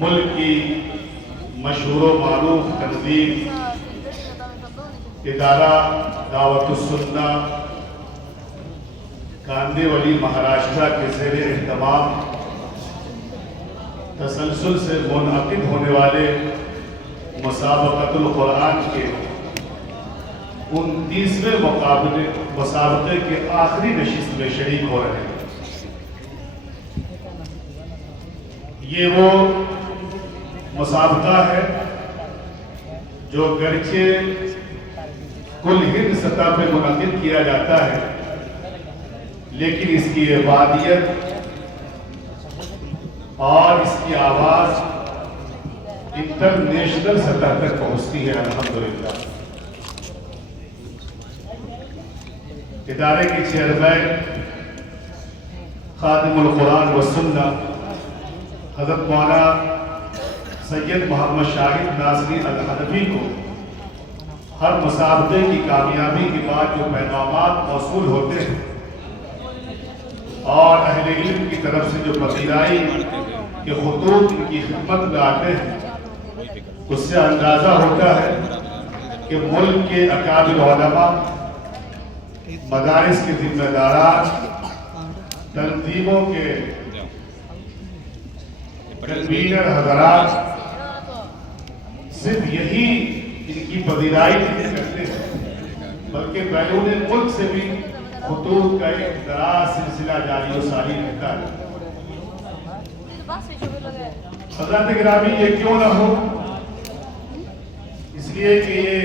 ملک کی مشہور و معروف تنظیم ادارہ دعوت السنہ کاندیولی مہاراشٹرا کے زیر اہتمام تسلسل سے منعقد ہونے والے مسابقۃ القرآن کے 29ویں مسابقے کے آخری نشست میں شریک ہو رہے ہیں۔ یہ وہ مسابقہ ہے جو گرچہ کل ہند سطح پہ منعقد کیا جاتا ہے، لیکن اس کی افادیت اور اس کی آواز انٹرنیشنل سطح تک پہنچتی ہے الحمدللہ۔ ادارے کے چیئرمین خادم القرآن والسنہ حضرت مولانا سید محمد شاہد ناصری الحنفی کو ہر مسابقے کی کامیابی کے بعد جو پیغامات موصول ہوتے ہیں اور اہل علم کی طرف سے جو پذیرائی کے خطوط ان کی خدمت میں آتے ہیں، اس سے اندازہ ہوتا ہے کہ ملک کے اکابر علماء، مدارس کے ذمہ داران، تنظیموں کے کنوینر حضرات صرف یہی ان کی پذیرائی نہیں کرتے ہیں، بلکہ بیرون ملک سے بھی خطوط کا ایک دراز سلسلہ جاری و ساری رہتا ہے۔ حضرات گرامی، یہ کیوں نہ ہو، اس لیے کہ یہ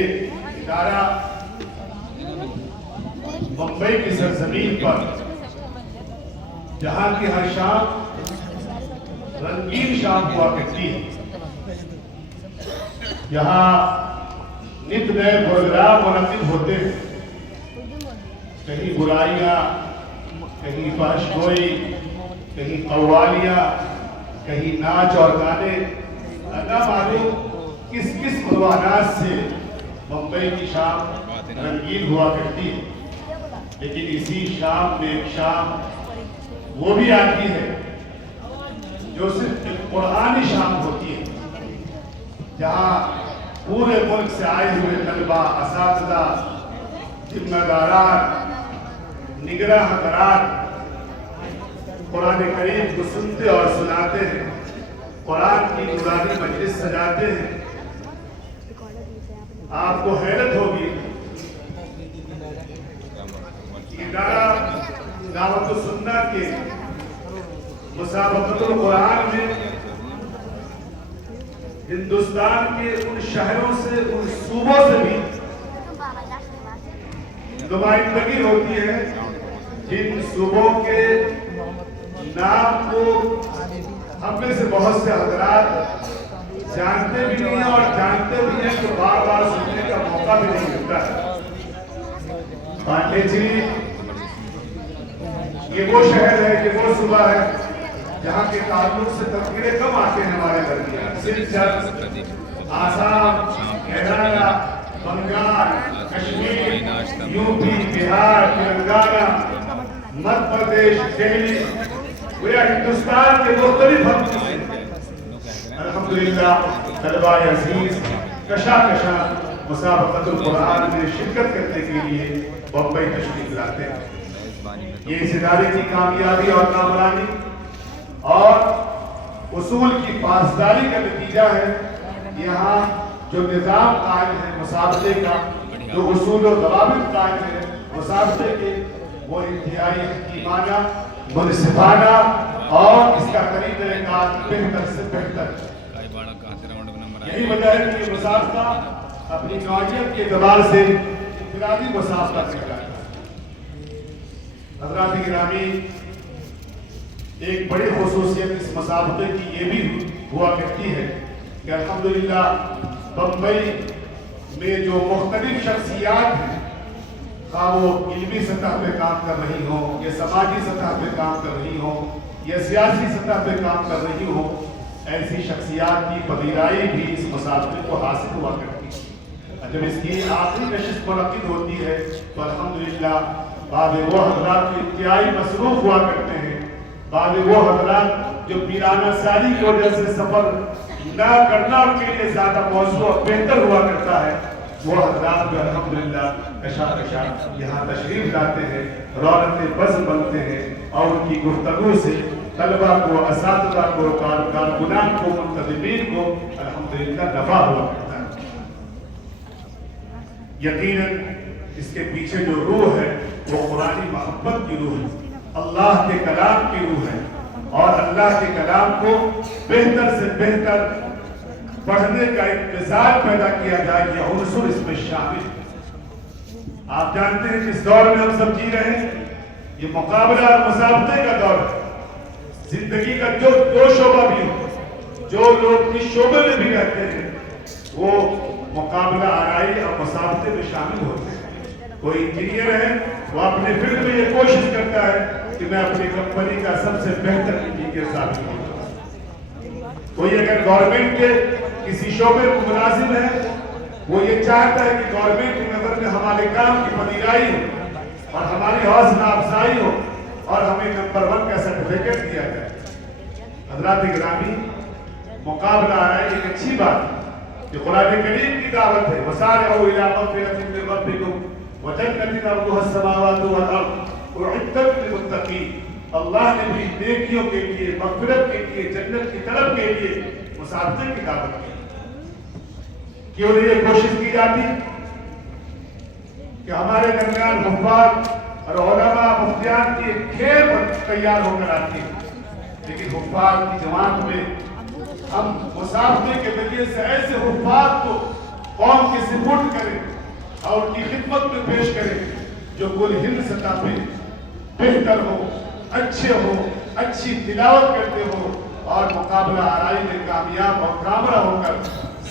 ادارہ بمبئی کی سرزمین پر، جہاں کی ہر شام رنگین شام ہوا کرتی ہے، یہاں نت نئے پروگرام منعقد ہوتے ہیں، کہیں برائیاں، کہیں فحش گوئی، کہیں قوالیاں، کہیں ناچ اور گانے، نہ معلوم کس کس عنوانات سے بمبئی کی شام رنگین ہوا کرتی ہے۔ لیکن اسی شام میں ایک شام وہ بھی آتی ہے جو صرف ایک قرآنی شام ہوتی ہے، جہاں پورے ملک سے آئے ہوئے طلبہ، اساتذہ، ذمہ داران، نگراں حضرات قرآن کریم کو سنتے اور سناتے ہیں، قرآن کی نورانی مجلس سجاتے ہیں۔ آپ کو حیرت ہوگی، ادارہ دعوت السنہ کے مسابقۃ القرآن میں ہندوستان کے ان شہروں سے، ان صوبوں سے بھی نمائندگی ہوتی ہے جن صوبوں کے نام کو ہم میں سے بہت سے حضرات جانتے بھی نہیں ہیں، اور جانتے بھی ہیں تو بار بار سننے کا موقع بھی نہیں ملتا ہے۔ پانڈے جی، یہ وہ شہر ہے، یہ وہ صوبہ ہے جہاں کے تعلق سے تذکرے کم آتے ہیں ہمارے درمیان۔ سلچر، آسام، کیرالہ، بنگال، کشمیر، یوپی، بہار، تلنگانہ، مدھیہ پردیش، دہلی، گویا ہندوستان کے مختلف حصوں سے الحمدللہ طلبہ عزیز کشا مسابقۃ القرآن میں شرکت کرنے کے لیے بمبئی تشریف لاتے ہیں۔ یہ اس ادارے کی کامیابی اور کامرانی اور اصول کی پاسداری کا نتیجہ ہے۔ یہاں جو نظام قائم ہے مسابقے کا، جو اصول و ضوابط قائم ہے مسابقے کے، وہ انتہائی حکیمانہ، منصفانہ اور اس کا طریقہ کار بہتر سے بہتر۔ یہی وجہ ہے کہ یہ مسابقہ اپنی نوعیت کے اعتبار سے انفرادی مسابقہ کہلاتا ہے۔ حضرات گرامی، ایک بڑی خصوصیت اس مسابقے کی یہ بھی ہوا کرتی ہے کہ الحمدللہ بمبئی میں جو مختلف شخصیات ہیں، خواہ وہ علمی سطح پہ کام کر رہی ہوں، یا سماجی سطح پہ کام کر رہی ہوں، یا سیاسی سطح پہ کام کر رہی ہوں، ایسی شخصیات کی پذیرائی بھی اس مسابقے کو حاصل ہوا کرتی ہے۔ جب اس کی آخری نشست منعقد ہوتی ہے تو الحمدللہ بعض وہ حضرات انتہائی مصروف ہوا کرتے ہیں، بعض وہ حضرات جو پیرانہ ساری کی وجہ سے سفر نہ کرنا کے لیے زیادہ موضوع اور بہتر ہوا کرتا ہے، وہ حضرات جو الحمدللہ کشا یہاں تشریف لاتے ہیں، رونق بز بنتے ہیں، اور ان کی گفتگو سے طلبہ کو، اساتذہ کو، کارکنان کو، منتظمین کو الحمدللہ نفع ہوا کرتا ہے۔ یقیناً اس کے پیچھے جو روح ہے وہ قرآنی محبت کی روح ہے، اللہ کے کلام کی روح ہے، اور اللہ کے کلام کو بہتر سے بہتر پڑھنے کا ایک مزاج پیدا کیا جائے، یہ عنصر اس میں شامل ہے۔ آپ جانتے ہیں جس دور میں ہم سب جی رہے ہیں یہ مقابلہ اور مسابقے کا دور ہے۔ زندگی کا جو شعبہ بھی ہو، جو لوگ اس شعبے میں بھی رہتے ہیں وہ مقابلہ آرائی اور مسابقے میں شامل ہوتے ہیں۔ کوئی انجینئر ہے وہ اپنے فیلڈ میں یہ کوشش کرتا ہے کہ میں اپنی کمپنی کا سب سے بہتر انجینئر ثابت ہوں۔ کوئی اگر گورنمنٹ کے کسی شعبے کو ملازم ہے وہ یہ چاہتا ہے کہ گورنمنٹ کی نظر میں ہمارے کام کی پذیرائی ہو اور ہماری حوصلہ افزائی ہو اور ہمیں نمبر 1 کا سرٹیفکیٹ دیا جائے۔ حضرات گرامی، مقابلہ آرائی ایک اچھی بات ہے کہ قرآن کریم کی دعوت ہے، وَسَارِعُوا إِلَىٰ مَغْفِرَةٍ مِّن رَّبِّكُمْ وَجَنَّةٍ عَرْضُهَا السَّمَاوَاتُ وَالْأَرْضُ أُعِدَّتْ لِلْمُتَّقِينَ۔ اللہ نے بھی نیکیوں کے لیے، مغفرت کے لیے، جنت کی طلب کے لیے مسابقے کی دعوت کی۔ کیوں نہیں یہ کوشش کی جاتی کہ ہمارے درمیان حفاظ اور علماء مفتیان کی ایک کھیل تیار ہو کر آتی ہے، لیکن حفاظ کی جماعت میں ہم مسابقے کے ذریعے سے ایسے حفاظ کو قوم کے سپورٹ کریں اور ان کی خدمت میں پیش کریں جو کل ہند سطح پہ بہتر ہو، اچھے ہو، اچھی تلاوت کرتے ہو اور مقابلہ آرائی میں کامیاب اور کامرہ ہو کر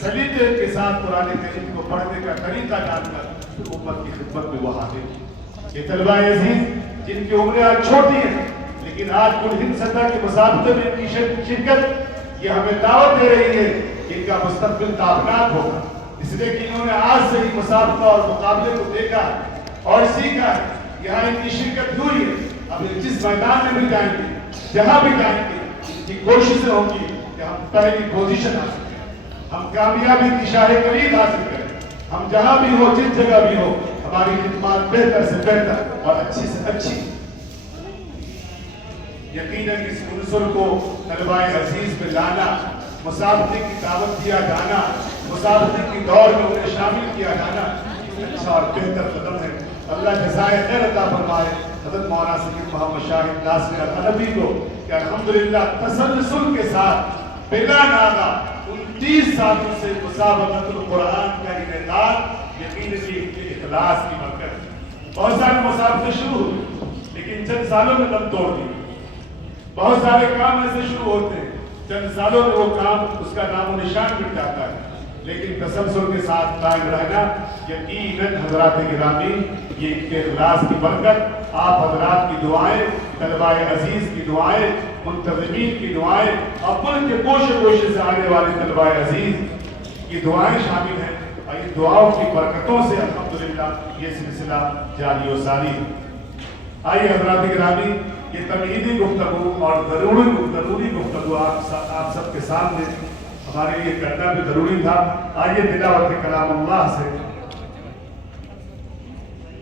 سلیقے کے ساتھ قرآن کریم کو پڑھنے کا طریقہ جان کر امت کی خدمت میں وہ حاضر ہیں۔ یہ طلبہ عزیز جن کی عمریں آج چھوٹی ہیں لیکن آج کل ہند سطح کے مسابقے میں ان کی شرکت یہ ہمیں دعوت دے رہی ہے کہ ان کا مستقبل تابناک ہوگا، اس لیے کہ انہوں نے آج سے ہی مسابقہ اور مقابلے کو دیکھا ہے اور سیکھا ہے۔ یہاں ان کی شرکت ہوئی ہے، اب جس میدان میں بھی جائیں گے، جہاں بھی جائیں گے، ان کی کوششیں ہوں گی کہ ہم پہلی پوزیشن حاصل کریں، ہم کامیابی کی شاہ کلید حاصل کریں، ہم جہاں بھی ہو، جس جگہ بھی ہو، ہماری خدمات بہتر سے بہتر اور اچھی سے اچھی۔ یقیناً اس عنصر کو طلبہ عزیز میں لانا، مسابقے کی دعوت دیا جانا، مسابقے کی دور میں انہیں شامل کیا جانا اچھا اور بہتر قدم ہے۔ اللہ جزائے خیر عطا فرمائے حضرت مولانا سید محمد شاہد ناصر الحلبی کو کہ الحمدللہ تسلسل کے ساتھ بلا ناغہ 29 سالوں سے مسابقۃ القرآن کا انعقاد یقیناً اخلاص کی برکت۔ بہت سارے مسابقے شروع ہوئے لیکن چند سالوں میں دم توڑ دی، بہت سارے کام ایسے شروع ہوتے ہیں چند سالوں میں وہ کام اس کا نام و نشان مٹ جاتا ہے، لیکن تسلسل کے ساتھ قائم رہنا یقیناً حضرات گرامی یہ ان کے اخلاص کی برکت، آپ حضرات کی دعائیں، طلبہ عزیز کی دعائیں، منتظمین کی دعائیں اور ملک کے کوشے کوشے سے آنے والے طلبہ عزیز کی دعائیں شامل ہیں، اور ان دعاؤں کی برکتوں سے الحمدللہ یہ سلسلہ جاری و ساری ہے۔ آئیے حضرات گرامی یہ تمہیدی گفتگو اور ضروری گفتگو آپ سب کے سامنے ہمارے لیے کرنا بھی ضروری تھا۔ آئیے تلاوت کلام اللہ سے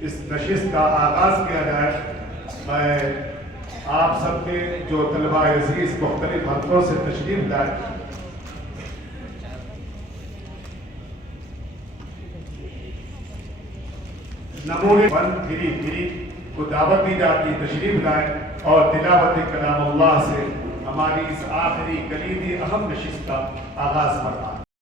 اس نشست کا آغاز کیا جائے۔ میں آپ سب کے جو طلبہ عزیز مختلف حلقوں سے تشریف لائے نمونے 133 کو دعوت دی جاتی، تشریف لائے اور تلاوت کلام اللہ سے ہماری اس آخری کلیدی اہم نشست کا آغاز فرمائیں۔